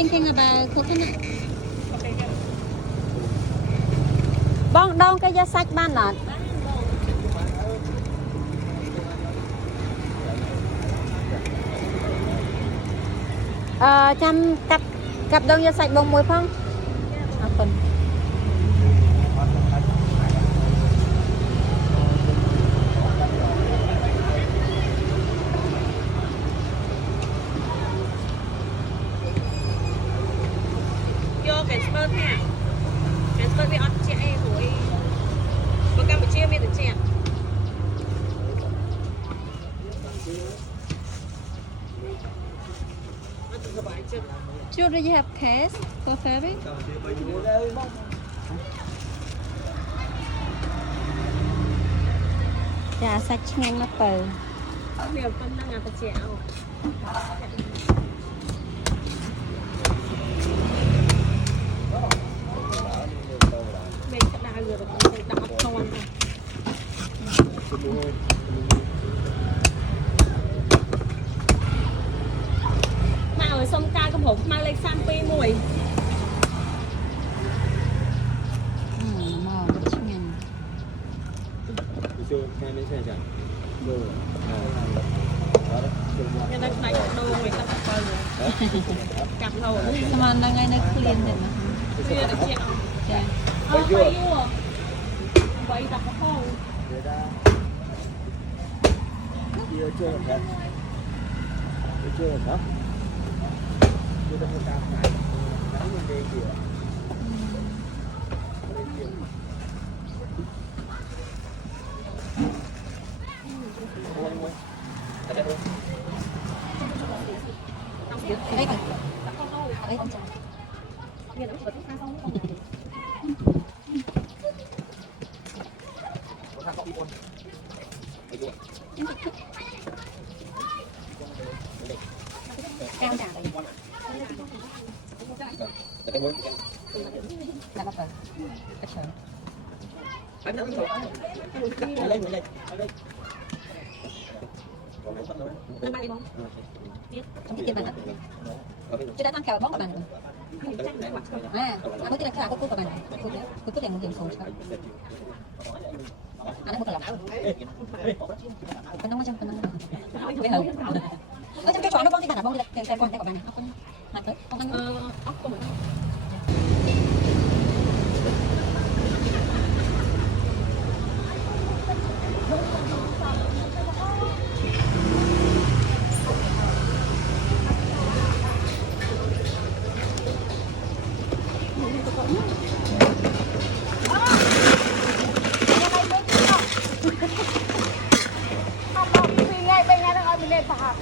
thinking about coconut. Bong đông cái giá sách ban nọ. Chăm cặp đông giá sách bông muối phong. Phần. cái spurt nè, cái spurt bị ọt trẻ rồi, và Campuchia miền được trẻ. Chưa do you have case for fabric? Dạ sạch nhanh nó từ. Điều phân năng là trẻ. Mình sẽ đa người được đặt con. Nào ở sông ca công hộp mang lên sang pi mùi. Màu nhanh. Nhân đây này đôi mình tập coi rồi. Cặp lâu rồi. Sao mà đang ngay nơi clean thế mà. Clean được chị. Dạ. Phải vô. Vậy tập có không? Chưa chưa hả? Chưa hả? Chưa được một cam này. Nãy mình đi kìa. Đấy rồi. Đấy con chào. Cao trả đấy. Là bắt đầu. Bắt đầu. Trong cái tiền bạn đó. Chứ đã tăng kèo bóng của bạn rồi. Aku tidak kira aku apa kan? Aku yang mungkin kau cakap. Anak bukan lama. Penang macam penang. Behau. Macam kecuali bang tidak ada bang tidak telepon tak kapan. Aku mati. Aku Ngày bên nhà đang ở bên đây phải